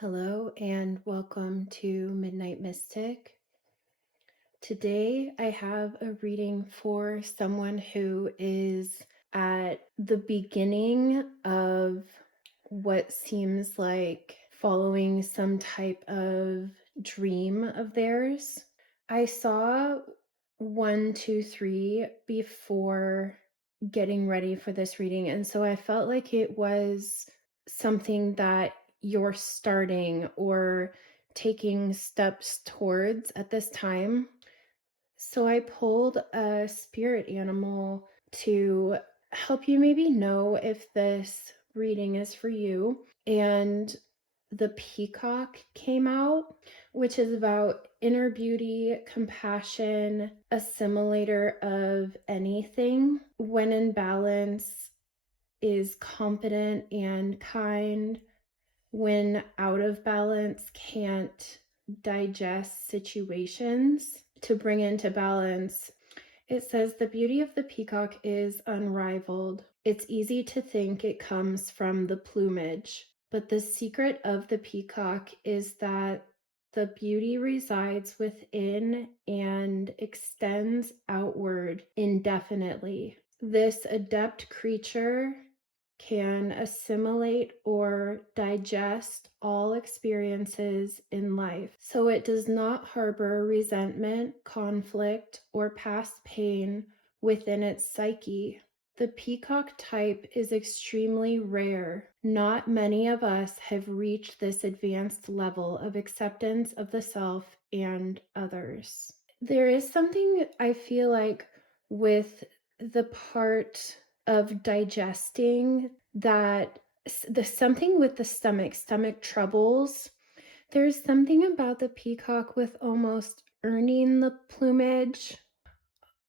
Hello and welcome to Midnight Mystic. Today I have a reading for someone who is at the beginning of what seems like following some type of dream of theirs. I saw 1, 2, 3 before getting ready for this reading, and so I felt like it was something that you're starting or taking steps towards at this time. So I pulled a spirit animal to help you maybe know if this reading is for you. And the Peacock came out, which is about inner beauty, compassion, assimilator of anything. When in balance, is confident and kind. When out of balance, can't digest situations. To bring into balance, it says the beauty of the peacock is unrivaled. It's easy to think it comes from the plumage, but the secret of the peacock is that the beauty resides within and extends outward indefinitely. This adept creature can assimilate or digest all experiences in life, so it does not harbor resentment, conflict, or past pain within its psyche. The peacock type is extremely rare. Not many of us have reached this advanced level of acceptance of the self and others. There is something I feel like with the part of digesting that the something with the stomach troubles. There's something about the peacock with almost earning the plumage,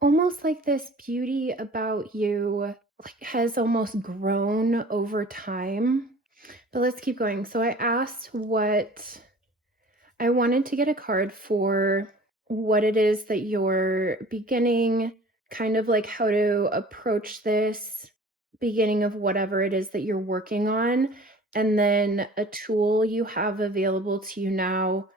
almost like this beauty about you like has almost grown over time. But let's keep going. So I asked what I wanted to get a card for what it is that you're beginning, kind of like how to approach this beginning of whatever it is that you're working on, and then a tool you have available to you now,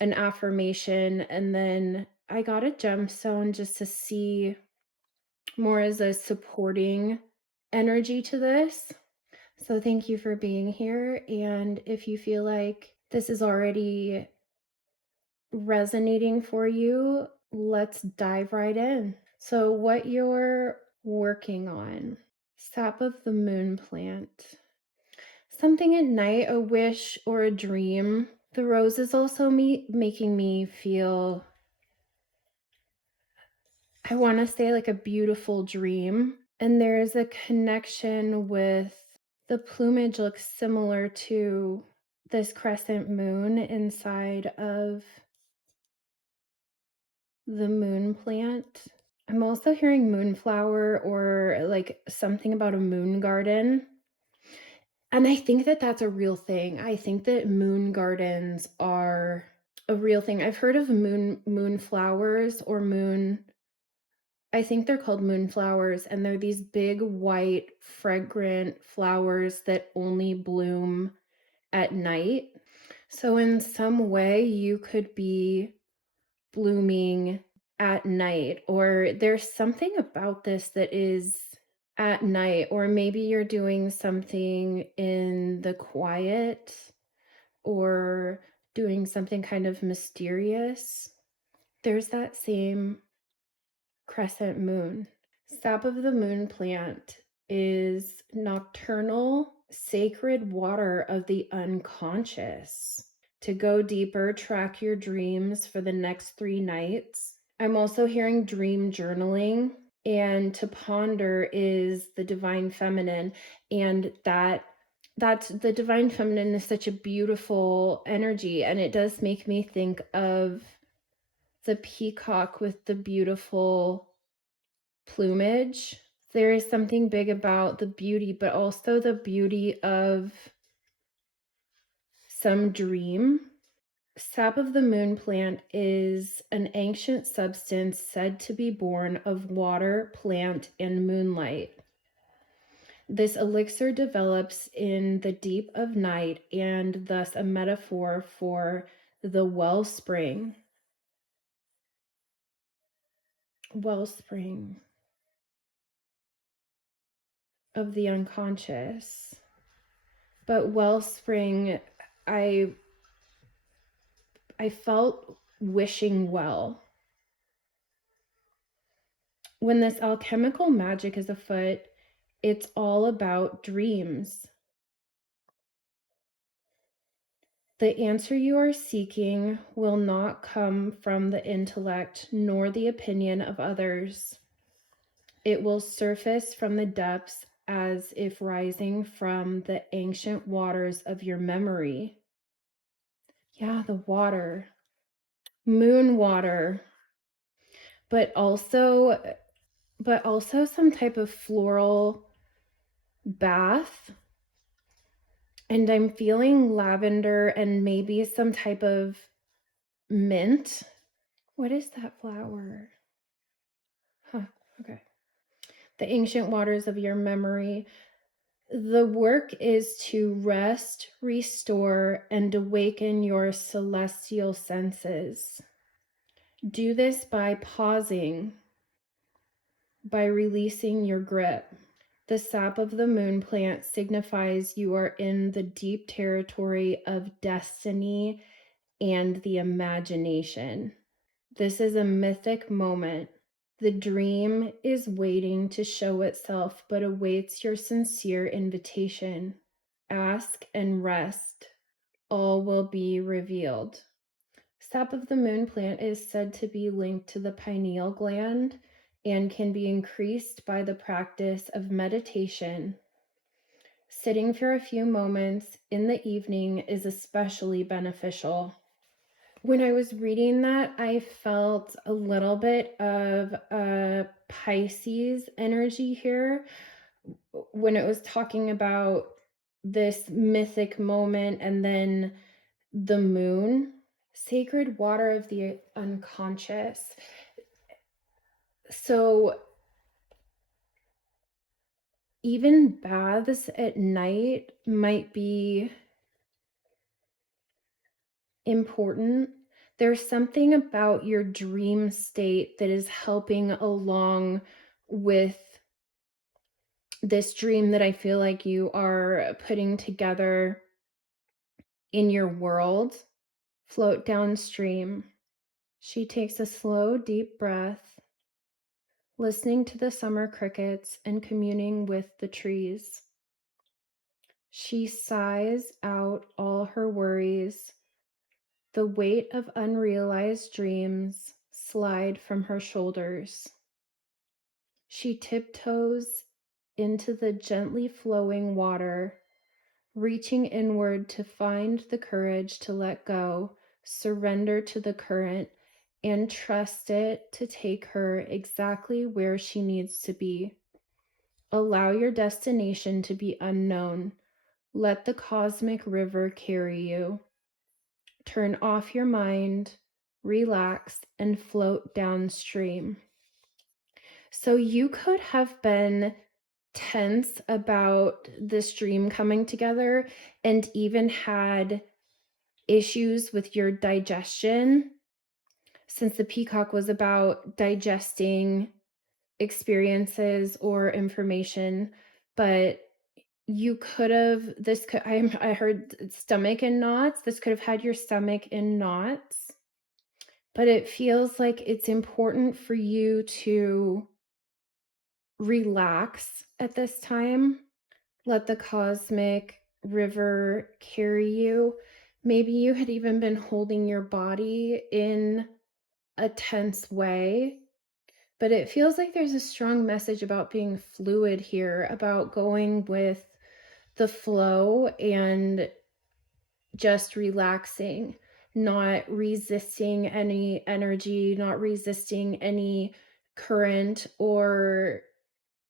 an affirmation, and then I got a gemstone just to see more as a supporting energy to this. So thank you for being here. And if you feel like this is already resonating for you, let's dive right in. So, what you're working on, sap of the moon plant, something at night, a wish or a dream. The rose is also making me feel, I want to say, like a beautiful dream. And there's a connection with the plumage, looks similar to this crescent moon inside of the moon plant. I'm also hearing moonflower or like something about a moon garden. And I think that that's a real thing. I think that moon gardens are a real thing. I've heard of moonflowers or moon, I think they're called moonflowers, and they're these big white fragrant flowers that only bloom at night. So in some way you could be blooming at night, or there's something about this that is at night, or maybe you're doing something in the quiet or doing something kind of mysterious. There's that same crescent moon. Sap of the moon plant is nocturnal, sacred water of the unconscious. To go deeper, track your dreams for the next 3 nights. I'm also hearing dream journaling, and to ponder is the divine feminine, and that's the divine feminine is such a beautiful energy, and it does make me think of the peacock with the beautiful plumage. There is something big about the beauty, but also the beauty of some dream. Sap of the moon plant is an ancient substance said to be born of water, plant, and moonlight. This elixir develops in the deep of night and thus a metaphor for the wellspring. Wellspring of the unconscious. But wellspring, I felt wishing well. When this alchemical magic is afoot, it's all about dreams. The answer you are seeking will not come from the intellect nor the opinion of others. It will surface from the depths as if rising from the ancient waters of your memory. Yeah, the water, moon water, but also some type of floral bath. And I'm feeling lavender and maybe some type of mint. What is that flower? Huh, okay. The ancient waters of your memory. The work is to rest, restore, and awaken your celestial senses. Do this by pausing, by releasing your grip. The sap of the moon plant signifies you are in the deep territory of destiny and the imagination. This is a mythic moment. The dream is waiting to show itself, but awaits your sincere invitation. Ask and rest. All will be revealed. Sap of the moon plant is said to be linked to the pineal gland and can be increased by the practice of meditation. Sitting for a few moments in the evening is especially beneficial. When I was reading that, I felt a little bit of a Pisces energy here when it was talking about this mythic moment and then the moon, sacred water of the unconscious. So even baths at night might be important. There's something about your dream state that is helping along with this dream that I feel like you are putting together in your world. Float downstream. She takes a slow, deep breath, listening to the summer crickets and communing with the trees. She sighs out all her worries. The weight of unrealized dreams slide from her shoulders. She tiptoes into the gently flowing water, reaching inward to find the courage to let go, surrender to the current, and trust it to take her exactly where she needs to be. Allow your destination to be unknown. Let the cosmic river carry you. Turn off your mind, relax, and float downstream. So you could have been tense about this dream coming together and even had issues with your digestion, since the peacock was about digesting experiences or information. But you could have, I heard stomach in knots. This could have had your stomach in knots. But it feels like it's important for you to relax at this time. Let the cosmic river carry you. Maybe you had even been holding your body in a tense way, but it feels like there's a strong message about being fluid here, about going with the flow and just relaxing, not resisting any energy, not resisting any current, or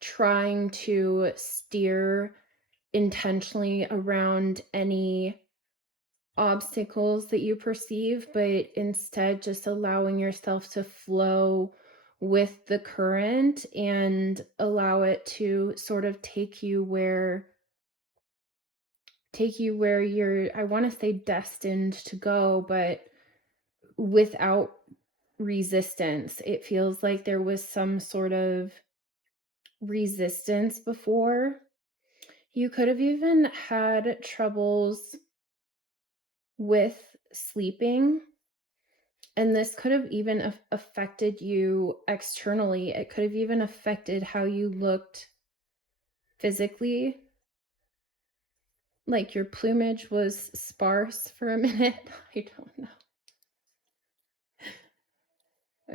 trying to steer intentionally around any obstacles that you perceive, but instead just allowing yourself to flow with the current and allow it to sort of take you where you're, I want to say, destined to go, but without resistance. It feels like there was some sort of resistance before. You could have even had troubles with sleeping, and this could have even affected you externally. It could have even affected how you looked physically. Like your plumage was sparse for a minute. I don't know.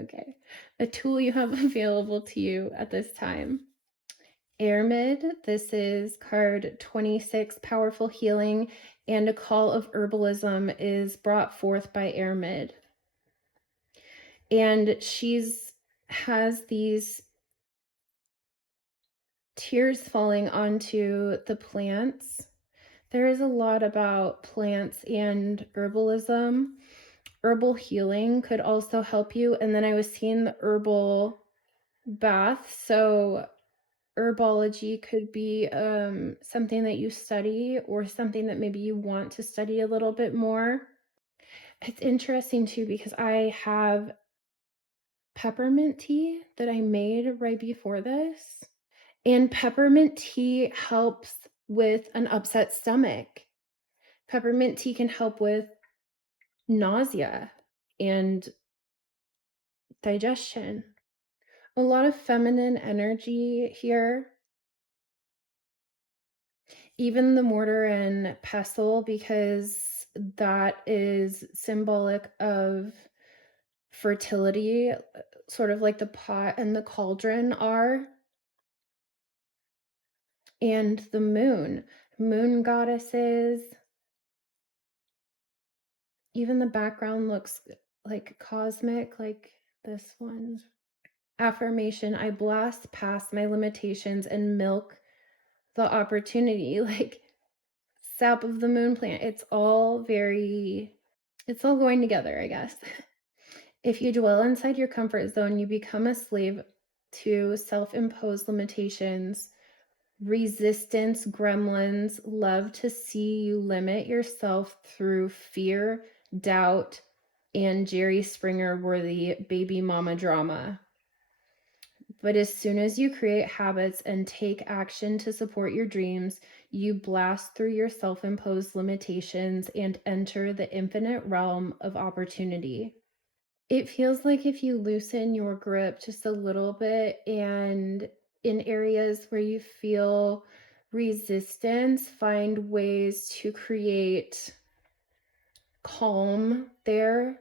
Okay. A tool you have available to you at this time. Armid, this is card 26, Powerful Healing, and a call of herbalism is brought forth by Armid. And has these tears falling onto the plants. There is a lot about plants and herbalism. Herbal healing could also help you. And then I was seeing the herbal bath. So herbology could be something that you study, or something that maybe you want to study a little bit more. It's interesting too, because I have peppermint tea that I made right before this. And peppermint tea helps with an upset stomach. Peppermint tea can help with nausea and digestion. A lot of feminine energy here. Even the mortar and pestle, because that is symbolic of fertility, sort of like the pot and the cauldron are. And the moon goddesses. Even the background looks like cosmic, like this one. Affirmation: I blast past my limitations and milk the opportunity. Like sap of the moon plant. It's all going together, I guess. If you dwell inside your comfort zone, you become a slave to self-imposed limitations. Resistance gremlins love to see you limit yourself through fear, doubt, and Jerry Springer worthy baby mama drama. But as soon as you create habits and take action to support your dreams, you blast through your self-imposed limitations and enter the infinite realm of opportunity. It feels like if you loosen your grip just a little bit, and in areas where you feel resistance, find ways to create calm there.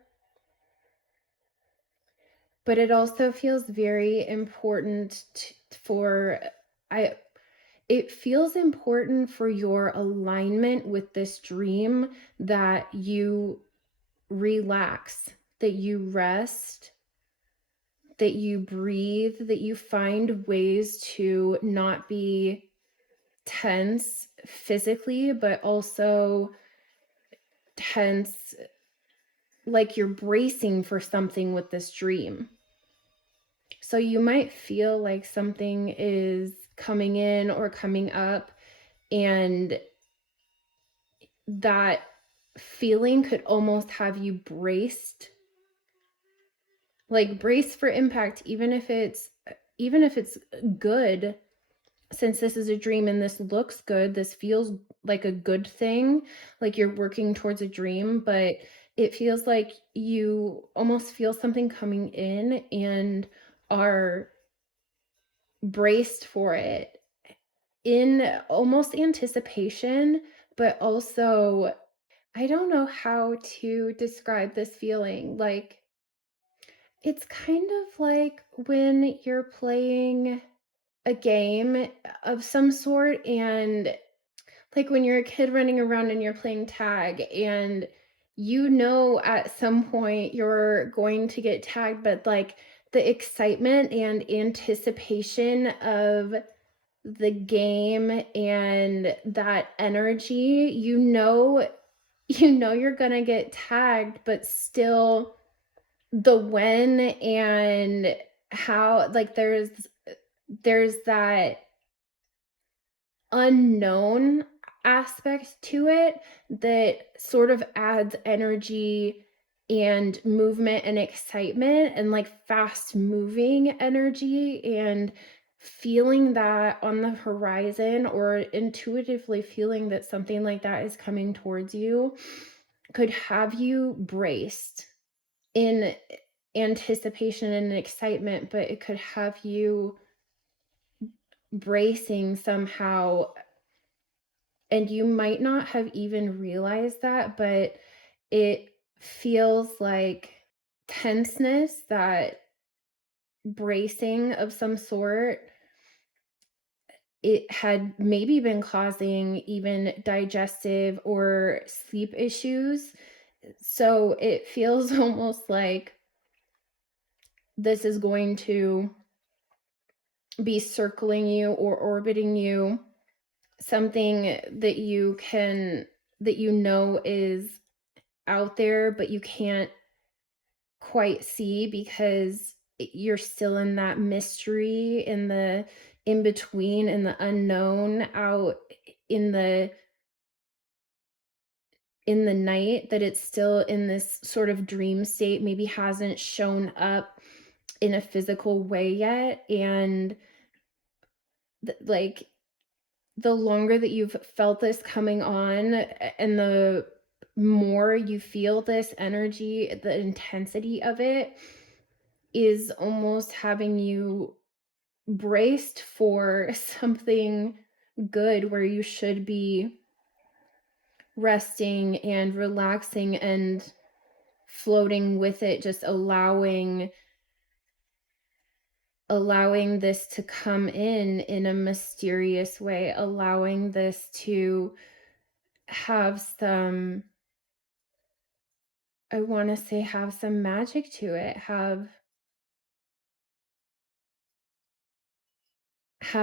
But it also feels very important it feels important for your alignment with this dream that you relax, that you rest, that you breathe, that you find ways to not be tense physically, but also tense like you're bracing for something with this dream. So you might feel like something is coming in or coming up, and that feeling could almost have you braced, like brace for impact, even if it's good. Since this is a dream and this looks good, this feels like a good thing, like you're working towards a dream, but it feels like you almost feel something coming in and are braced for it in almost anticipation, but also, I don't know how to describe this feeling. Like, it's kind of like when you're playing a game of some sort, and like when you're a kid running around and you're playing tag, and at some point you're going to get tagged, but like the excitement and anticipation of the game and that energy, you're gonna get tagged, but still the when and how like there's that unknown aspect to it that sort of adds energy and movement and excitement and like fast moving energy, and feeling that on the horizon or intuitively feeling that something like that is coming towards you could have you braced in anticipation and excitement, but it could have you bracing somehow, and you might not have even realized that, but it feels like tenseness, that bracing of some sort, it had maybe been causing even digestive or sleep issues. So it feels almost like this is going to be circling you or orbiting you, something that you know is out there, but you can't quite see because you're still in that mystery, in the in between, in the unknown, out in the in the night, that it's still in this sort of dream state, maybe hasn't shown up in a physical way yet. And like the longer that you've felt this coming on, and the more you feel this energy, the intensity of it is almost having you braced for something good, where you should be resting and relaxing and floating with it, just allowing this to come in a mysterious way, allowing this to have some, I want to say, have some magic to it, have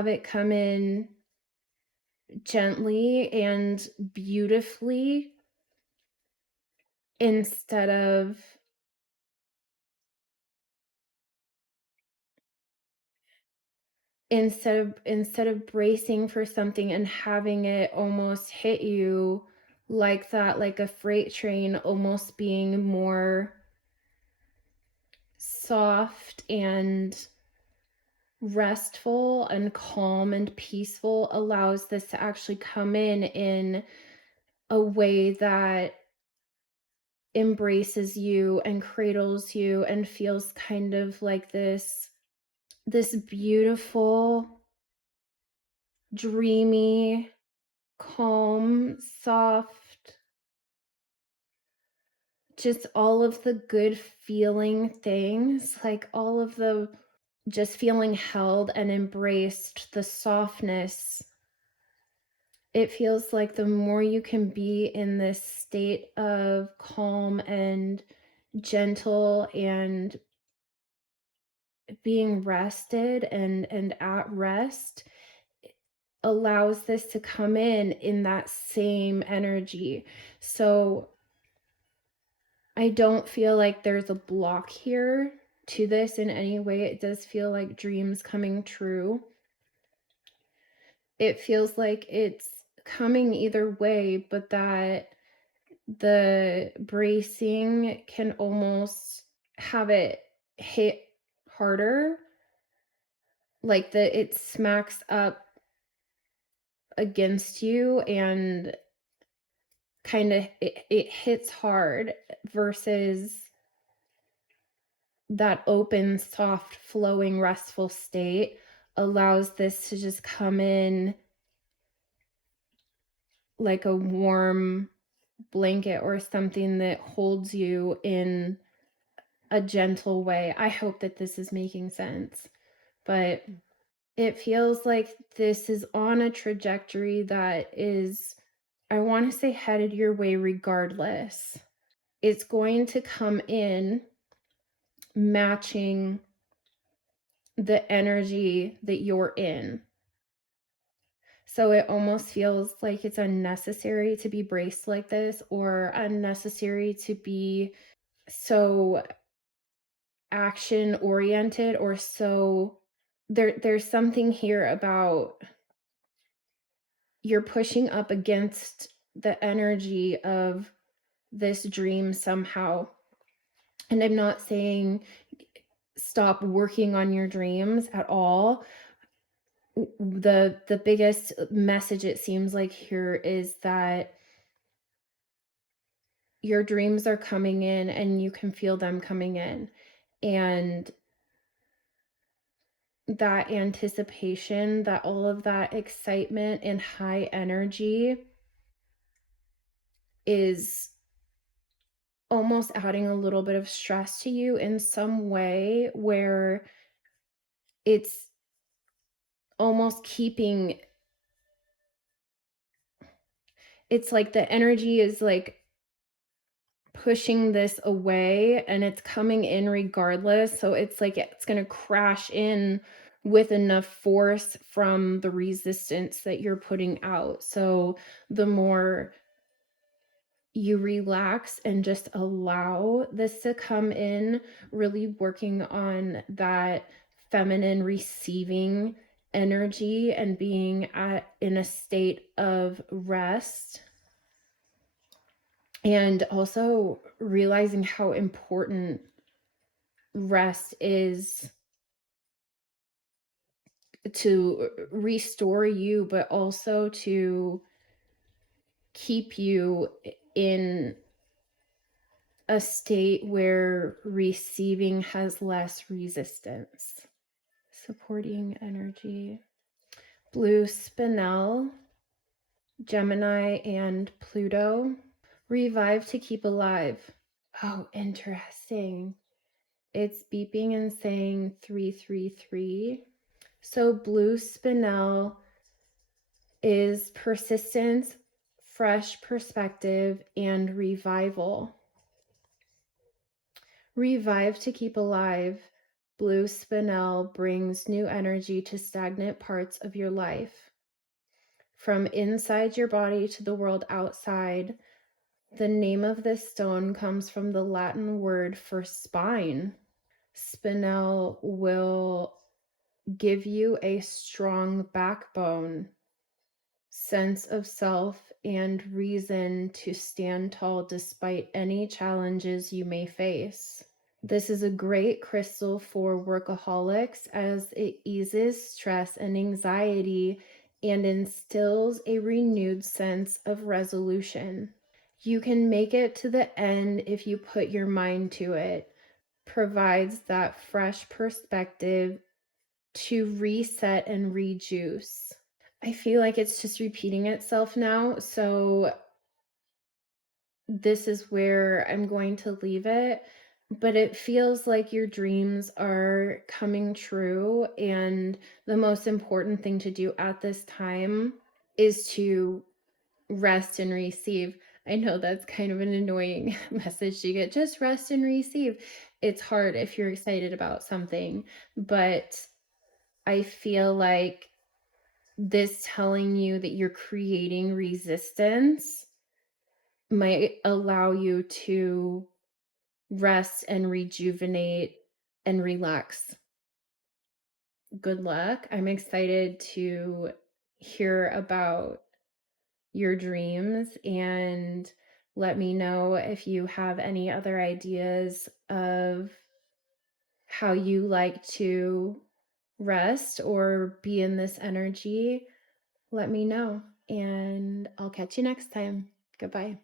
it come in gently and beautifully, instead of bracing for something and having it almost hit you like that, like a freight train, almost being more soft and restful and calm and peaceful, allows this to actually come in a way that embraces you and cradles you and feels kind of like this beautiful, dreamy, calm, soft, just all of the good feeling things, like all of the just feeling held and embraced, the softness. It feels like the more you can be in this state of calm and gentle and being rested and at rest, allows this to come in that same energy. So I don't feel like there's a block here to this in any way. It does feel like dreams coming true. It feels like it's coming either way, but that the bracing can almost have it hit harder, like that it smacks up against you and kind of it hits hard, versus that open, soft, flowing, restful state allows this to just come in like a warm blanket or something that holds you in a gentle way. I hope that this is making sense, but it feels like this is on a trajectory that is, I want to say, headed your way regardless. It's going to come in matching the energy that you're in. So it almost feels like it's unnecessary to be braced like this, or unnecessary to be so action oriented or so there's something here about you're pushing up against the energy of this dream somehow. And I'm not saying stop working on your dreams at all. The biggest message it seems like here is that your dreams are coming in and you can feel them coming in. And that anticipation, that all of that excitement and high energy is almost adding a little bit of stress to you in some way where it's almost keeping it's like the energy is like pushing this away and it's coming in regardless. So it's like it's going to crash in with enough force from the resistance that you're putting out. So the more you relax and just allow this to come in, really working on that feminine receiving energy and being in a state of rest. And also realizing how important rest is to restore you, but also to keep you in a state where receiving has less resistance. Supporting energy. Blue Spinel, Gemini, and Pluto. Revive to keep alive. Oh, interesting. It's beeping and saying 333. So blue spinel is persistence, fresh perspective, and revival. Revive to keep alive. Blue spinel brings new energy to stagnant parts of your life. From inside your body to the world outside, the name of this stone comes from the Latin word for spine. Spinel will give you a strong backbone, sense of self, and reason to stand tall despite any challenges you may face. This is a great crystal for workaholics as it eases stress and anxiety and instills a renewed sense of resolution. You can make it to the end if you put your mind to it. Provides that fresh perspective to reset and rejuice. I feel like it's just repeating itself now. So this is where I'm going to leave it. But it feels like your dreams are coming true. And the most important thing to do at this time is to rest and receive. I know that's kind of an annoying message to get. Just rest and receive. It's hard if you're excited about something. But I feel like this telling you that you're creating resistance might allow you to rest and rejuvenate and relax. Good luck. I'm excited to hear about your dreams and let me know if you have any other ideas of how you like to rest or be in this energy. Let me know, and I'll catch you next time. Goodbye.